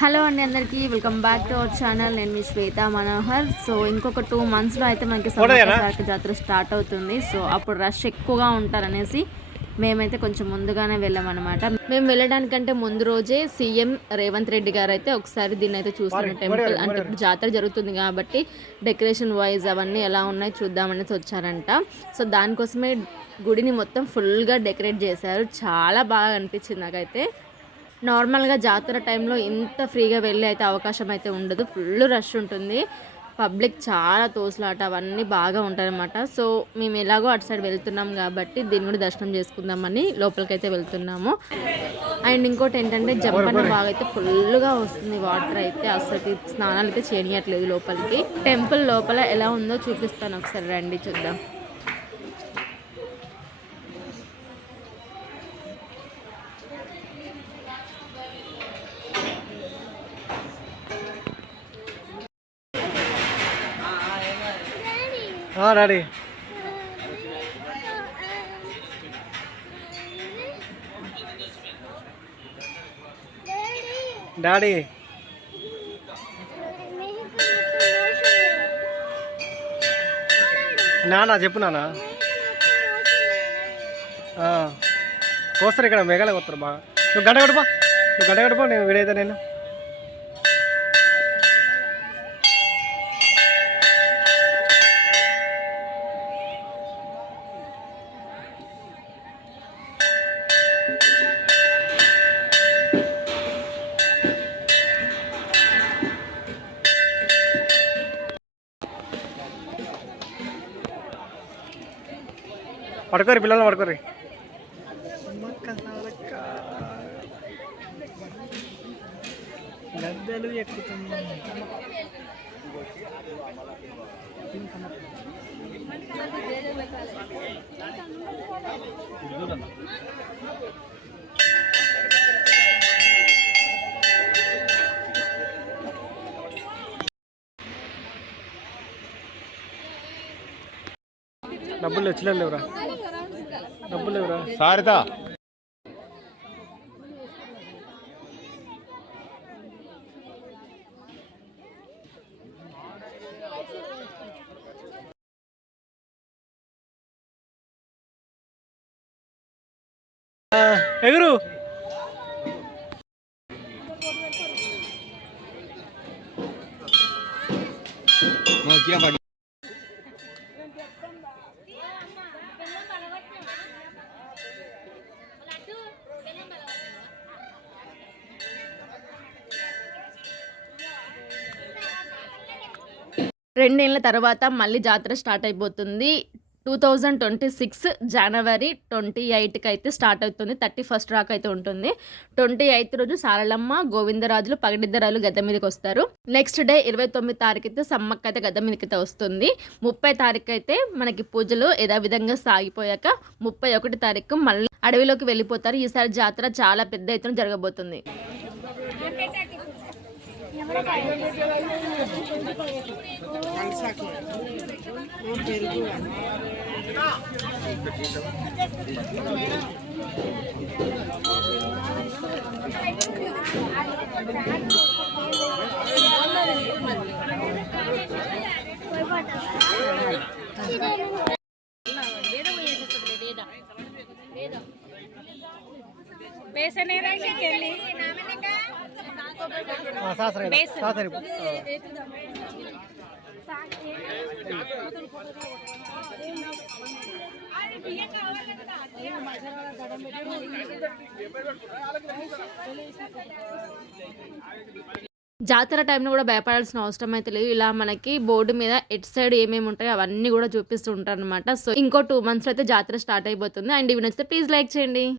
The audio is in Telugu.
హలో అండి అందరికీ welcome back to our channel. నేను మీ శ్వేత మనోహర్. సో ఇంకొక 2 monthsలో అయితే మనకి సమ్మక్క జాతర స్టార్ట్ అవుతుంది. సో అప్పుడు రష్ ఎక్కువగా ఉంటారనేసి మేమైతే కొంచెం ముందుగానే వెళ్ళామన్నమాట. మేము వెళ్ళడానికంటే ముందు రోజే సీఎం రేవంత్ రెడ్డి గారు అయితే ఒకసారి దీన్ని అయితే చూస్తాను. టెంపుల్ అంటే ఇప్పుడు జాతర జరుగుతుంది కాబట్టి డెకరేషన్ వైజ్ అవన్నీ ఎలా ఉన్నాయి చూద్దామనేసి వచ్చారంట. సో దానికోసమే గుడిని మొత్తం ఫుల్గా డెకరేట్ చేశారు. చాలా బాగా అనిపించింది నాకైతే. నార్మల్గా జాతర టైంలో ఇంత ఫ్రీగా వెళ్ళి అయితే అవకాశం అయితే ఉండదు. ఫుల్ రష్ ఉంటుంది. పబ్లిక్ చాలా తోసులాట అవన్నీ బాగా ఉంటారనమాట. సో మేము ఎలాగో అటు సైడ్ వెళ్తున్నాం కాబట్టి దీన్ని కూడా దర్శనం చేసుకుందామని లోపలికైతే వెళ్తున్నాము. అండ్ ఇంకోటి ఏంటంటే జంపన్న బాగా అయితే ఫుల్గా వస్తుంది. వాటర్ అయితే అసలు స్నానాలు అయితే చేయట్లేదు లోపలికి. టెంపుల్ లోపల ఎలా ఉందో చూపిస్తాను, ఒకసారి రండి చూద్దాం. డాడీ డాడీ నానా చెప్పు నానా. కోస్తారు ఇక్కడ మేఘాలయ కొత్తారు బాగా. నువ్వు గంట కొట్టుపో నేను వీడైతే నేను పడుకోరు, పిల్లలు పడుకోరు. గద్దెలు ఎక్కుతున్నాం. డబ్బులు వచ్చిలేవురా, డబ్బులు లేవురా సారితా. ఎగురు రెండేళ్ల తర్వాత మళ్ళీ జాతర స్టార్ట్ అయిపోతుంది. 2026 జనవరి 28కి అయితే స్టార్ట్ అవుతుంది. 31st రాక్ అయితే ఉంటుంది. 28th రోజు సారలమ్మ, గోవిందరాజులు, పగడిద్దరాలు గద్దె మీదకి వస్తారు. నెక్స్ట్ డే 29 తారీఖు అయితే సమ్మక్క అయితే గద్దె మీదకి అయితే వస్తుంది. 30 తారీఖు అయితే మనకి పూజలు యథావిధంగా సాగిపోయాక 31 తారీఖు మళ్ళీ అడవిలోకి వెళ్ళిపోతారు. ఈసారి జాతర చాలా పెద్ద ఎత్తున జరగబోతుంది. జాతర టైంలో కూడా భయపడాల్సిన అవసరం అయితే లేదు. ఇలా మనకి బోర్డు మీద ఎట్ సైడ్ ఏమేమి ఉంటాయో అవన్నీ కూడా చూపిస్తూ ఉంటారు అనమాట. సో ఇంకో 2 months అయితే జాతర స్టార్ట్ అయిపోతుంది. అండ్ ఇవి నచ్చితే ప్లీజ్ లైక్ చేయండి.